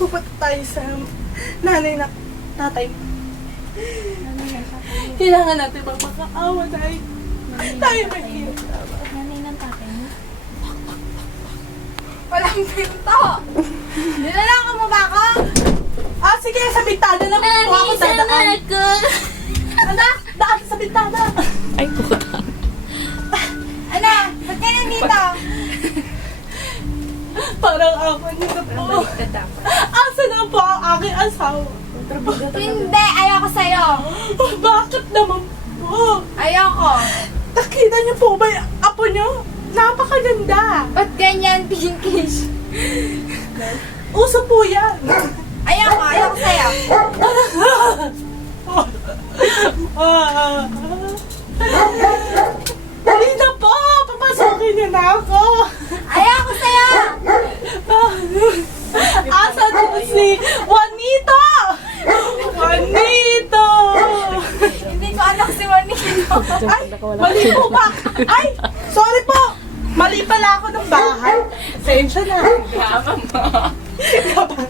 pupunta tayo sa nanay na tatay. Kailangan natin magmakaawa tayo. Tayo mag-inom. Nanay ng tatay mo? Walang pinto! Nilalaka mo ba ako? Ah, sige, sa bintana na po ako dadaan. ko! Anak, daan sa bintana. Ay, puta. Anak, ba't ka nandito? Parang ako nito po. Balik ka dapat. Asa na po ang aking asawa? Hindi! Ayoko sa'yo! Bakit naman po? Ayoko! Nakita niyo po ba yung apo niyo? Napakaganda. Ba't ganyan, pinkish? Uso po yan. Ayoko! Ayoko sa'yo! Dali na po! Papasukin niyo na ako! Ayoko sa'yo! Asa na si Juanito? Juanito! Hindi ko anak si Juanito. Ay, mali po ba? Ay, sorry po! Mali pala ako ng bahay. Sensya na. Yaman mo. Kapag